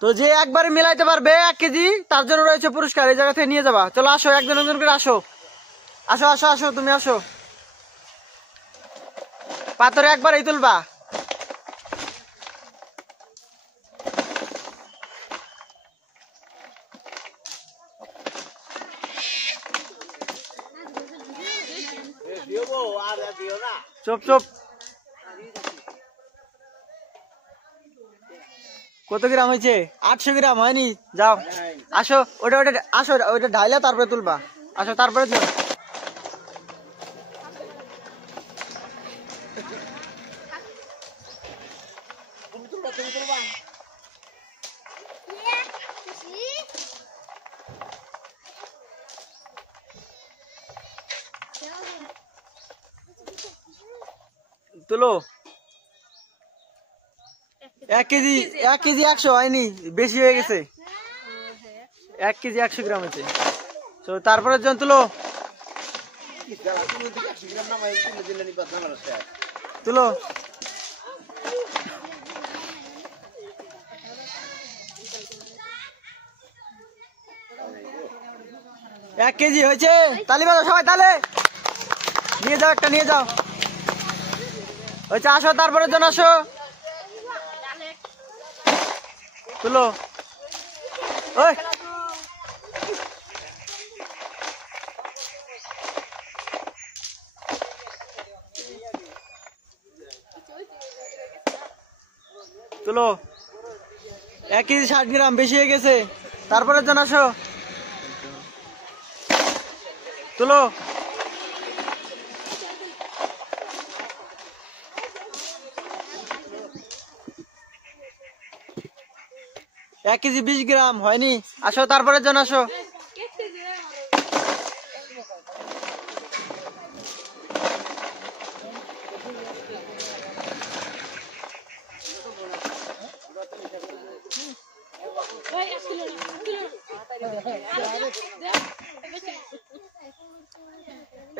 তো যে একবারে মিলাইতে পারবে 1 কেজি তার জন্য রয়েছে পুরস্কার। এই জায়গা থেকে নিয়ে যাবা। চলো আসো, একজন একজন করে আসো, আসো আসো আসো, তুমি আসো। পাথরে একবারই তুলবা। চুপ চুপ। কত গ্রাম হয়েছে? 800 গ্রাম হয়নি। যাও আসো, ওটা ওটা আসো, ওইটা ঢাইলা তারপরে তুলবা। আসো তারপরে তুলো। তুলো। 1 কেজি 100 হয়নি, বেশি হয়ে গেছে। 1 কেজি 100 গ্রাম হয়েছে। তো তারপরে জন তুলো, তুলো। 1 কেজি হয়েছে। তালি বাজাও সবাই, তালে নিয়ে যাও, একটা নিয়ে যাও। হয়েছে, আসো তারপরে জন আসো, তুলো। ওই তুলো। 1 কেজি 60 গ্রাম, বেশি হয়ে গেছে। তারপরে জন আসো, তুলো। 1 কেজি 20 গ্রাম হয়নি। আসো তারপরে জন আসো।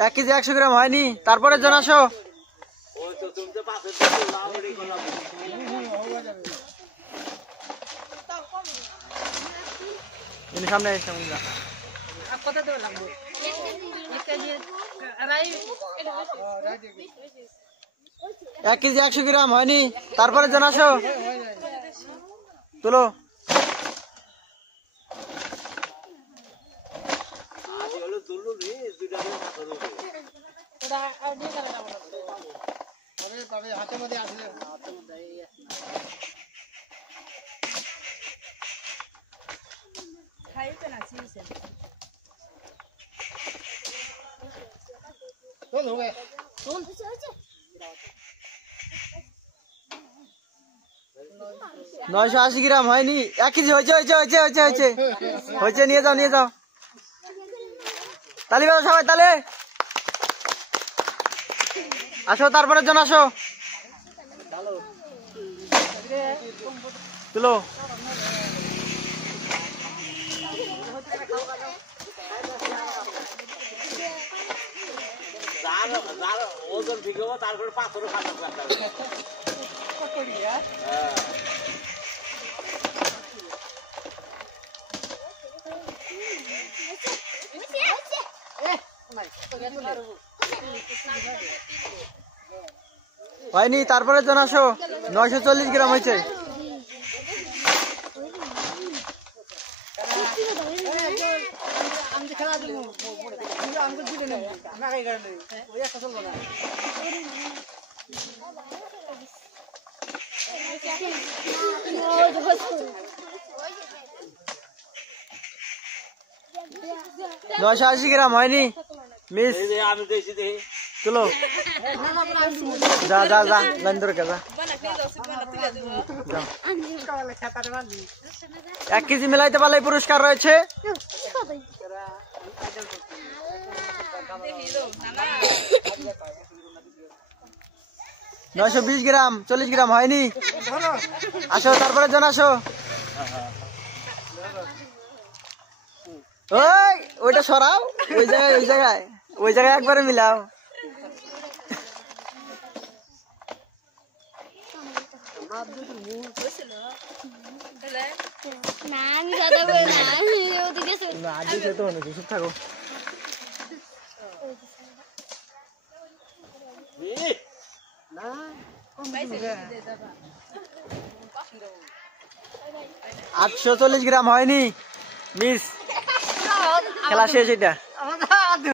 এক কেজি 100 গ্রাম হয়নি। তারপরে জন আসো। সামনে 1 কেজি 100 গ্রাম হয়নি। তারপরে জন আসো, তুলো। নয়শো 80 গ্রাম হয়নি। 1 কেজি হয়েছে হয়েছে হয়েছে হয়েছে হয়েছে হয়েছে, নিয়ে যাও নিয়ে যাও। তালি বাজাও সবাই, তালে। আসো তারপরে জন আসো, তুলো। ওজন ঠিক হবো, তারপরে পাথরও খারাপ লাগবে। হয়নি। তারপরে জন আসো, 940 গ্রাম হয়েছে। নয়শো 80 গ্রাম হয়নি, মিস। তুলো। যা যা যা, লাইন ধরে যা। 1 কেজি মিলাইতে পারলে পুরস্কার রয়েছে। 920 গ্রাম, 40 গ্রাম হয়নি। আসো তারপরে জন আসো। ওই ওইটা সরাও, ওই জায়গায় ওই জায়গায় ওই জায়গায় একবারে মিলাও। না আমি দাদা বল না ওদিকে না আগে সে তো অনেক চুপ থাকো না 840 গ্রাম হয়নি মিস খেলা শেষ এটা